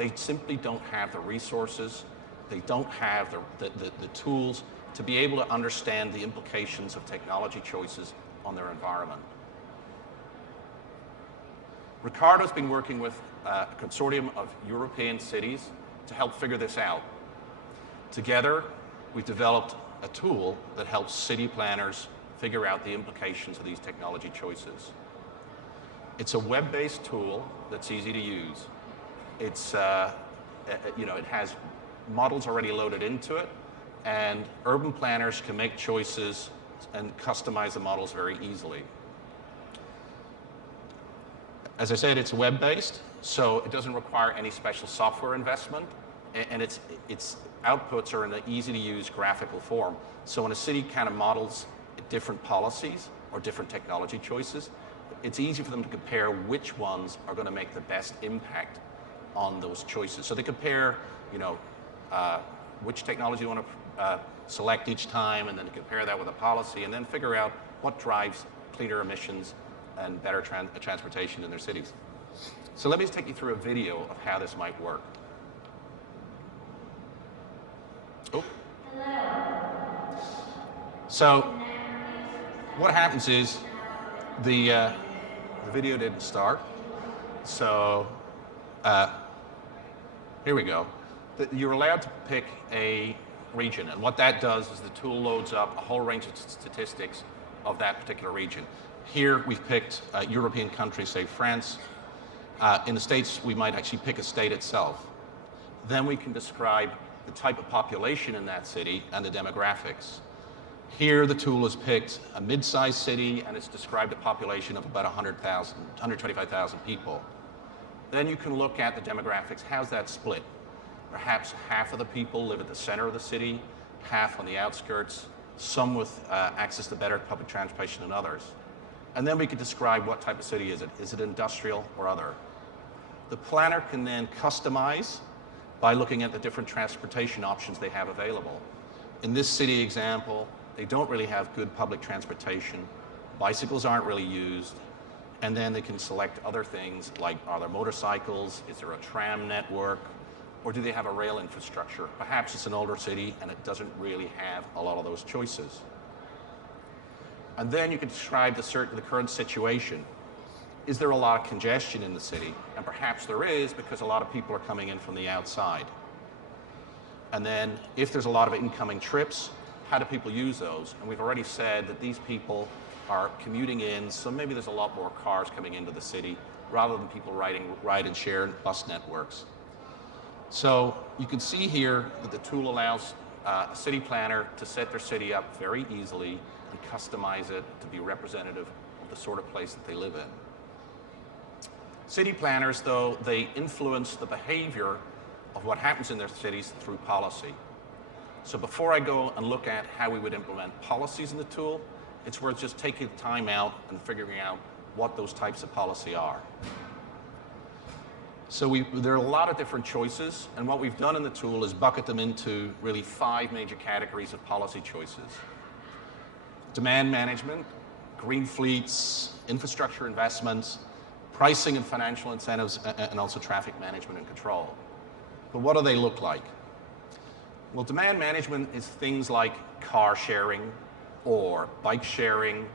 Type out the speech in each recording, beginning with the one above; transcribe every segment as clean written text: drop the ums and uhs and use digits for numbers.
They simply don't have the resources, they don't have the tools to be able to understand the implications of technology choices on their environment. Ricardo's been working with a consortium of European cities to help figure this out. Together, we've developed a tool that helps city planners figure out the implications of these technology choices. It's a web-based tool that's easy to use. It's, it has models already loaded into it, and urban planners can make choices and customize the models very easily. As I said, it's web-based, so it doesn't require any special software investment, and its outputs are in an easy-to-use graphical form. So when a city kind of models different policies or different technology choices, it's easy for them to compare which ones are going to make the best impact on those choices. So they compare, which technology you want to select each time, and then compare that with a policy, and then figure out what drives cleaner emissions and better transportation in their cities. So let me just take you through a video of how this might work. Oh. Hello. So what happens is the video didn't start. So here we go. You're allowed to pick a region, and what that does is the tool loads up a whole range of statistics of that particular region. Here we've picked European countries, say France. In the States, we might actually pick a state itself. Then we can describe the type of population in that city and the demographics. Here the tool has picked a mid-sized city, and it's described a population of about 125,000 people. Then you can look at the demographics. How's that split? Perhaps half of the people live at the center of the city, half on the outskirts, some with access to better public transportation than others. And then we could describe what type of city is it. Is it industrial or other? The planner can then customize by looking at the different transportation options they have available. In this city example, they don't really have good public transportation. Bicycles aren't really used. And then they can select other things like, are there motorcycles? Is there a tram network? Or do they have a rail infrastructure? Perhaps it's an older city and it doesn't really have a lot of those choices. And then you can describe the current situation. Is there a lot of congestion in the city? And perhaps there is, because a lot of people are coming in from the outside. And then if there's a lot of incoming trips, how do people use those? And we've already said that these people are commuting in, so maybe there's a lot more cars coming into the city rather than people riding ride and share bus networks. So you can see here that the tool allows a city planner to set their city up very easily and customize it to be representative of the sort of place that they live in. City planners, though, they influence the behavior of what happens in their cities through policy. So before I go and look at how we would implement policies in the tool, it's worth just taking time out and figuring out what those types of policy are. So there are a lot of different choices, and what we've done in the tool is bucket them into really 5 major categories of policy choices. Demand management, green fleets, infrastructure investments, pricing and financial incentives, and also traffic management and control. But what do they look like? Well, demand management is things like car sharing or bike sharing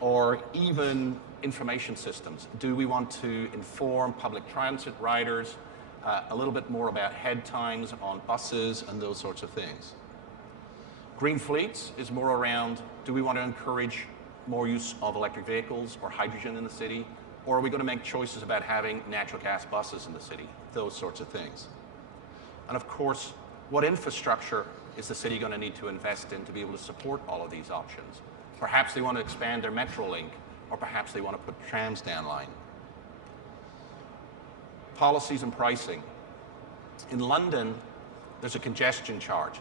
or even information systems. Do we want to inform public transit riders a little bit more about head times on buses and those sorts of things? Green fleets is more around, do we want to encourage more use of electric vehicles or hydrogen in the city? Or are we going to make choices about having natural gas buses in the city? Those sorts of things. And of course, what infrastructure is the city going to need to invest in to be able to support all of these options? Perhaps they want to expand their metro link, or perhaps they want to put trams downline. Policies and pricing. In London, there's a congestion charge.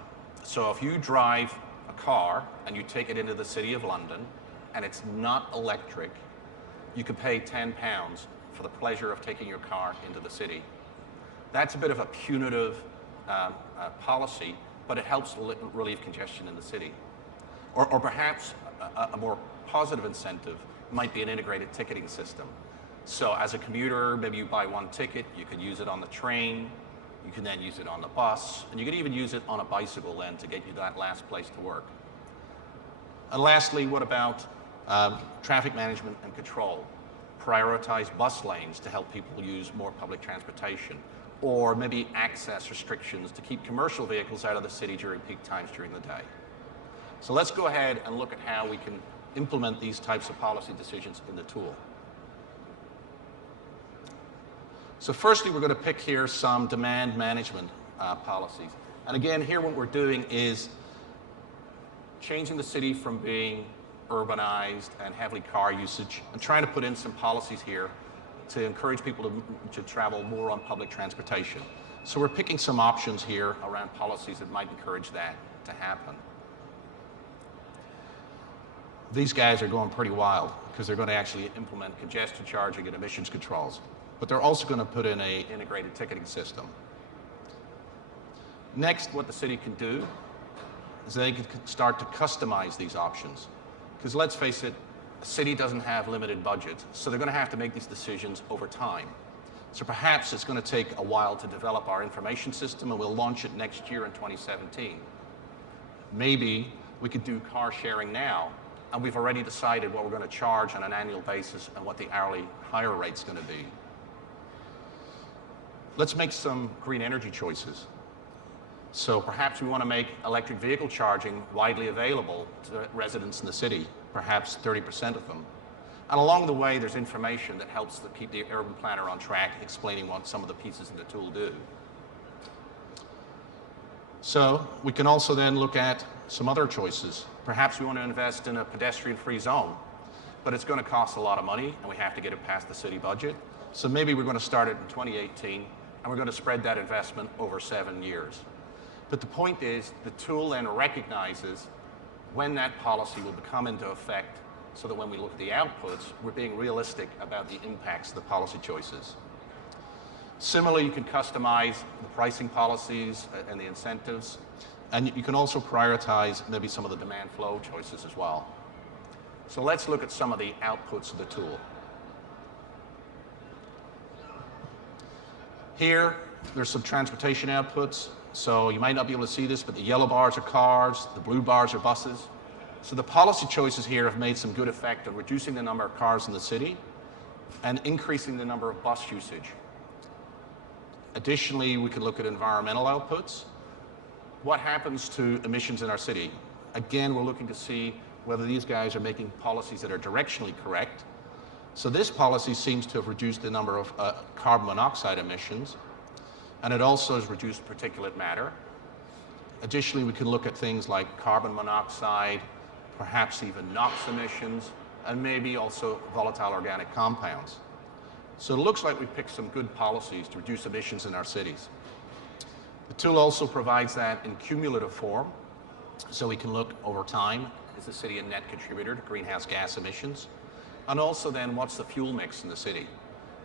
So if you drive a car and you take it into the City of London and it's not electric, you could pay £10 for the pleasure of taking your car into the city. That's a bit of a punitive policy, but it helps relieve congestion in the city. Or perhaps a more positive incentive might be an integrated ticketing system. So as a commuter, maybe you buy one ticket, you could use it on the train, You can then use it on the bus, and you can even use it on a bicycle then to get you to that last place to work. And lastly, what about traffic management and control? Prioritize bus lanes to help people use more public transportation, or maybe access restrictions to keep commercial vehicles out of the city during peak times during the day. So let's go ahead and look at how we can implement these types of policy decisions in the tool. So firstly, we're going to pick here some demand management policies. And again, here what we're doing is changing the city from being urbanized and heavily car usage and trying to put in some policies here to encourage people to travel more on public transportation. So we're picking some options here around policies that might encourage that to happen. These guys are going pretty wild because they're going to actually implement congestion charging and emissions controls. But they're also going to put in an integrated ticketing system. Next, what the city can do is they can start to customize these options. Because let's face it, a city doesn't have limited budget, so they're going to have to make these decisions over time. So perhaps it's going to take a while to develop our information system, and we'll launch it next year in 2017. Maybe we could do car sharing now, and we've already decided what we're going to charge on an annual basis and what the hourly hire rate's going to be. Let's make some green energy choices. So perhaps we want to make electric vehicle charging widely available to residents in the city, perhaps 30% of them. And along the way, there's information that helps to keep the urban planner on track, explaining what some of the pieces in the tool do. So we can also then look at some other choices. Perhaps we want to invest in a pedestrian-free zone, but it's going to cost a lot of money, and we have to get it past the city budget. So maybe we're going to start it in 2018, and we're going to spread that investment over 7 years. But the point is, the tool then recognizes when that policy will come into effect so that when we look at the outputs, we're being realistic about the impacts of the policy choices. Similarly, you can customize the pricing policies and the incentives, and you can also prioritize maybe some of the demand flow choices as well. So let's look at some of the outputs of the tool. Here, there's some transportation outputs. So you might not be able to see this, but the yellow bars are cars, the blue bars are buses. So the policy choices here have made some good effect on reducing the number of cars in the city and increasing the number of bus usage. Additionally, we could look at environmental outputs. What happens to emissions in our city? Again, we're looking to see whether these guys are making policies that are directionally correct. So this policy seems to have reduced the number of carbon monoxide emissions, and it also has reduced particulate matter. Additionally, we can look at things like carbon monoxide, perhaps even NOx emissions, and maybe also volatile organic compounds. So it looks like we've picked some good policies to reduce emissions in our cities. The tool also provides that in cumulative form, so we can look over time, is the city a net contributor to greenhouse gas emissions? And also then, what's the fuel mix in the city?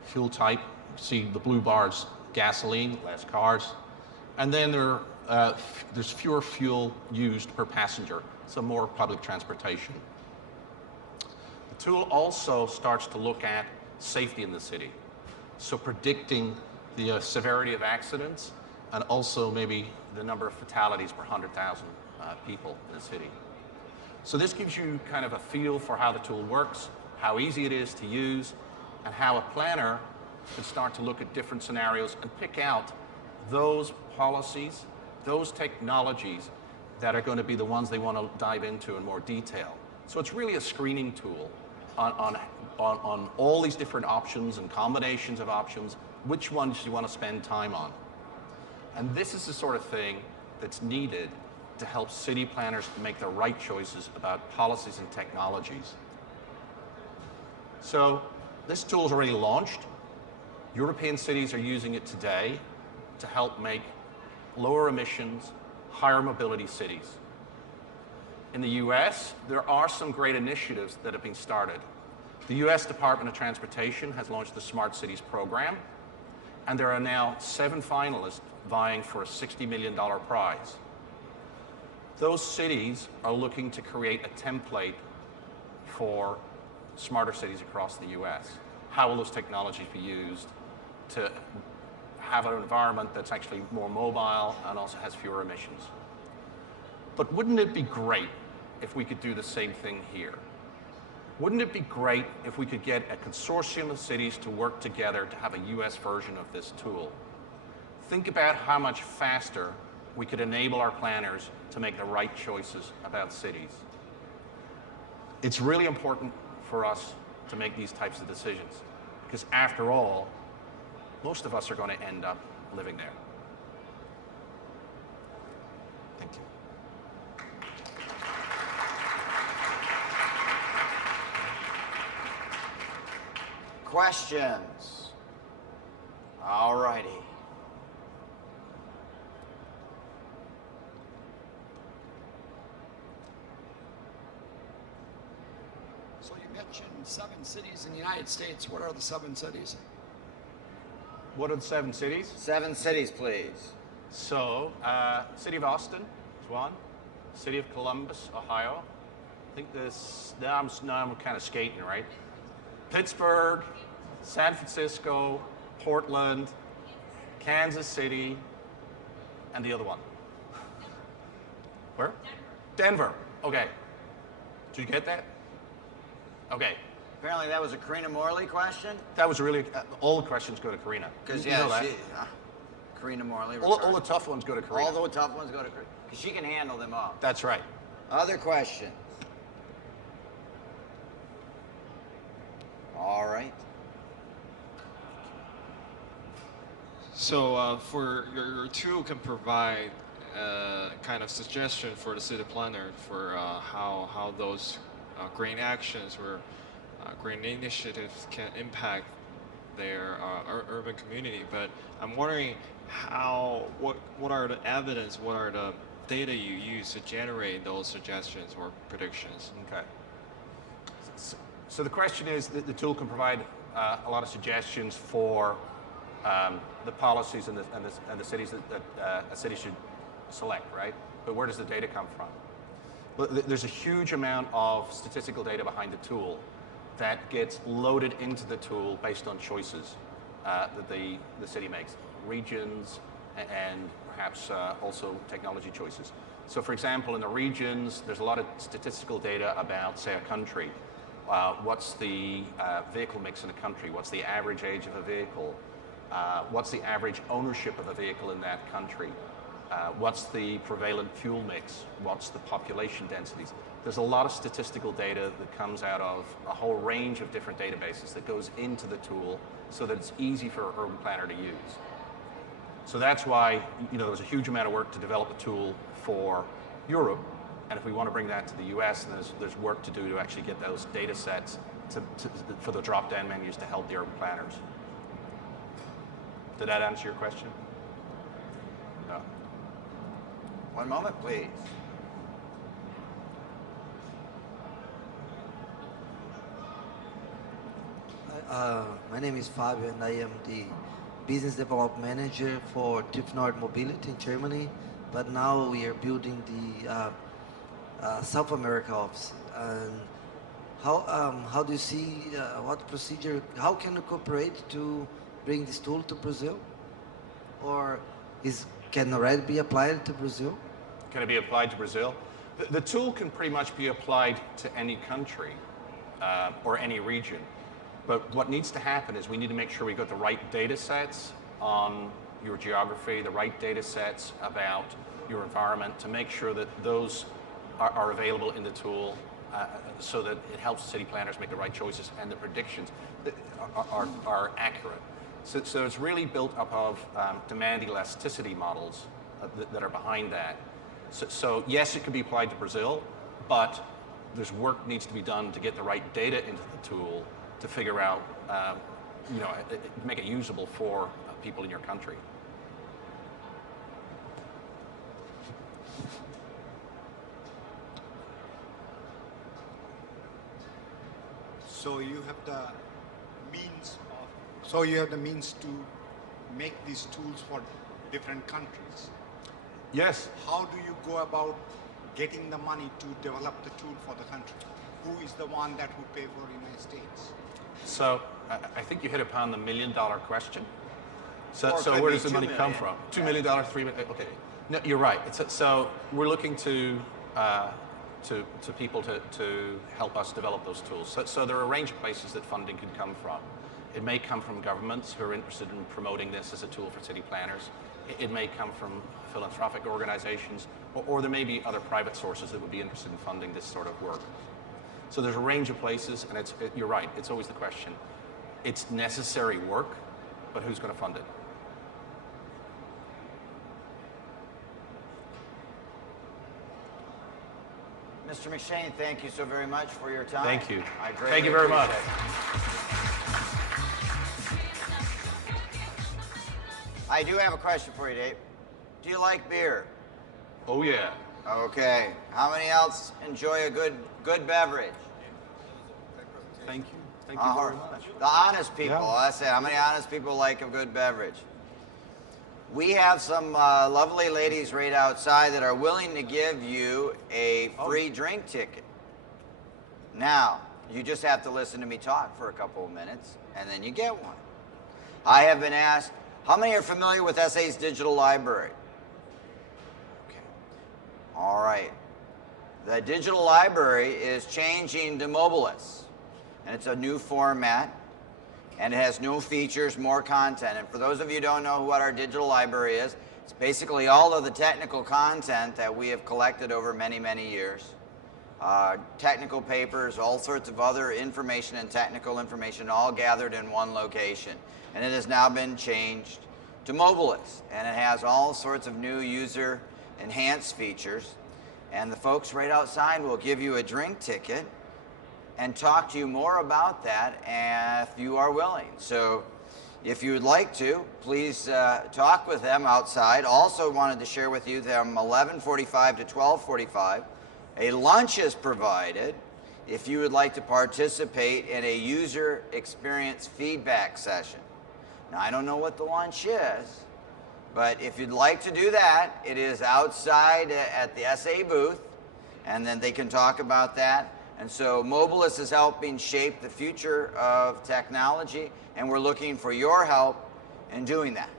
Fuel type, see the blue bars, gasoline, less cars. And then there's fewer fuel used per passenger, so more public transportation. The tool also starts to look at safety in the city. So predicting the severity of accidents and also maybe the number of fatalities per 100,000 people in the city. So this gives you kind of a feel for how the tool works, how easy it is to use, and how a planner can start to look at different scenarios and pick out those policies, those technologies that are going to be the ones they want to dive into in more detail. So it's really a screening tool on all these different options and combinations of options, which ones you want to spend time on. And this is the sort of thing that's needed to help city planners make the right choices about policies and technologies. So this tool is already launched. European cities are using it today to help make lower emissions, higher mobility cities. In the US, there are some great initiatives that have been started. The US Department of Transportation has launched the Smart Cities program, and there are now 7 finalists vying for a $60 million prize. Those cities are looking to create a template for smarter cities across the US. How will those technologies be used? have an environment that's actually more mobile and also has fewer emissions. But wouldn't it be great if we could do the same thing here? Wouldn't it be great if we could get a consortium of cities to work together to have a US version of this tool? Think about how much faster we could enable our planners to make the right choices about cities. It's really important for us to make these types of decisions because after all, most of us are going to end up living there. Thank you. Questions? All righty. So you mentioned 7 cities in the United States. What are the 7 cities? What are the 7 cities? 7 cities, please. So, City of Austin is one. City of Columbus, Ohio. I think this, now I'm kind of skating, right? Pittsburgh, San Francisco, Portland, Kansas City, and the other one. Where? Denver. Okay. Did you get that? Okay. Apparently that was a Karina Morley question. That was really, all the questions go to Karina. Because You know that. Karina Morley. All the tough ones go to Karina. All the tough ones go to Karina. Because she can handle them all. That's right. Other questions? All right. So for your tool can provide kind of suggestion for the city planner for how those green actions or green initiatives can impact their urban community. But I'm wondering what are the evidence, what are the data you use to generate those suggestions or predictions? Okay. So the question is that the tool can provide a lot of suggestions for the policies and the cities that a city should select, right? But where does the data come from? Well, there's a huge amount of statistical data behind the tool that gets loaded into the tool based on choices that the city makes, regions, and perhaps also technology choices. So for example, in the regions, there's a lot of statistical data about, say, a country. What's the vehicle mix in a country? What's the average age of a vehicle? What's the average ownership of a vehicle in that country? What's the prevalent fuel mix? What's the population densities? There's a lot of statistical data that comes out of a whole range of different databases that goes into the tool so that it's easy for an urban planner to use. So that's why there's a huge amount of work to develop a tool for Europe. And if we want to bring that to the US, then there's work to do to actually get those data sets for the drop-down menus to help the urban planners. Did that answer your question? No. One moment, please. My name is Fabio, and I am the Business Development Manager for TÜV Nord Mobility in Germany. But now we are building the South America office. And how do you see what procedure? How can you cooperate to bring this tool to Brazil, or can already be applied to Brazil? Can it be applied to Brazil? The tool can pretty much be applied to any country or any region. But what needs to happen is we need to make sure we got the right data sets on your geography, the right data sets about your environment to make sure that those are available in the tool so that it helps city planners make the right choices and the predictions that are accurate. So it's really built up of demand elasticity models that are behind that. So yes, it can be applied to Brazil, but there's work needs to be done to get the right data into the tool to figure out, make it usable for people in your country. So you have the means to make these tools for different countries. Yes. How do you go about getting the money to develop the tool for the country? Who is the one that would pay for the United States? So I think you hit upon the $1 million question. So, Or so could where be does the $2 money come million. from? $2 million, $3 million. Okay, no, you're right. So we're looking to people to help us develop those tools. So there are a range of places that funding can come from. It may come from governments who are interested in promoting this as a tool for city planners. It may come from philanthropic organizations, or there may be other private sources that would be interested in funding this sort of work. So there's a range of places, and you're right, it's always the question. It's necessary work, but who's going to fund it? Mr. McShane, thank you so very much for your time. Thank you. I greatly Thank you very much. appreciate it. I do have a question for you, Dave. Do you like beer? Oh yeah. Okay. How many else enjoy a good beverage? Thank you. Thank you very much. The honest people. Yeah. I say, how many honest people like a good beverage? We have some lovely ladies right outside that are willing to give you a free drink ticket. Now, you just have to listen to me talk for a couple of minutes, and then you get one. I have been asked, how many are familiar with SA's digital library? Okay. All right. The digital library is changing to mobileless, and it's a new format, and it has new features, more content. And for those of you who don't know what our digital library is, it's basically all of the technical content that we have collected over many, many years. Technical papers, all sorts of other information and technical information all gathered in one location. And it has now been changed to mobileless, and it has all sorts of new user enhanced features. And the folks right outside will give you a drink ticket and talk to you more about that if you are willing. So if you would like to, please talk with them outside. Also wanted to share with you that from 11:45 to 12:45, a lunch is provided if you would like to participate in a user experience feedback session. Now, I don't know what the lunch is, but if you'd like to do that, it is outside at the SA booth, and then they can talk about that. And so Mobilis is helping shape the future of technology, and we're looking for your help in doing that.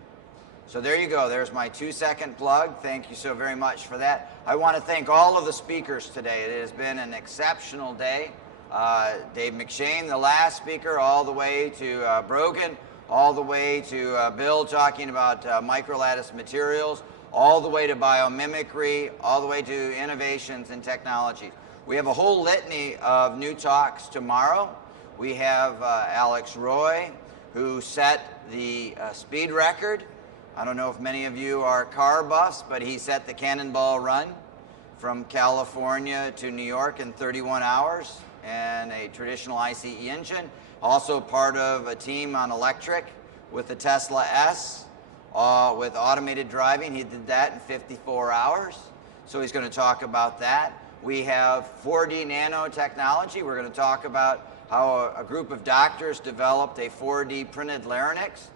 So there you go. There's my 2-second plug. Thank you so very much for that. I want to thank all of the speakers today. It has been an exceptional day. Dave McShane, the last speaker, all the way to Brogan, all the way to Bill talking about microlattice materials, all the way to biomimicry, all the way to innovations in technology. We have a whole litany of new talks tomorrow. We have Alex Roy, who set the speed record. I don't know if many of you are car buffs, but he set the Cannonball Run from California to New York in 31 hours and a traditional ICE engine. Also part of a team on electric with the Tesla S with automated driving. He did that in 54 hours. So he's going to talk about that. We have 4D nanotechnology. We're going to talk about how a group of doctors developed a 4D printed larynx